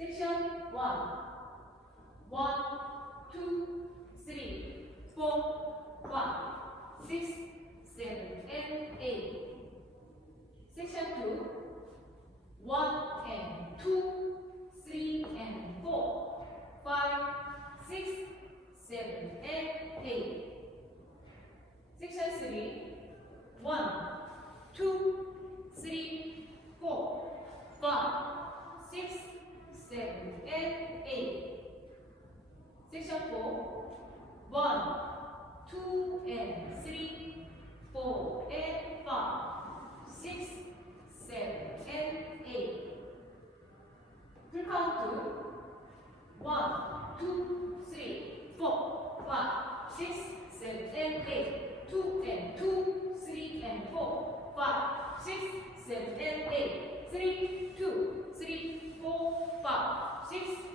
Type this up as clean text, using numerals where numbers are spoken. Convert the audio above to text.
Section 1. 1, 2, 3, 4, 5, 6, 7, and 8. Section 2. 1 and 2, 3 and 4, 5, 6, 7, and 8. Section 3. 1, 2, 3, 4, 5, 6, 7, and 8. Section 4. 1, 2, and 3, 4, and 5, 6, 7, and 8. Full count to 1, 2, 3, 4, 5, 6, 7, and 8. 2 and 2, 3 and 4, 5, 6, 7, and 8. 3, 2, 3, 4, 5, 6,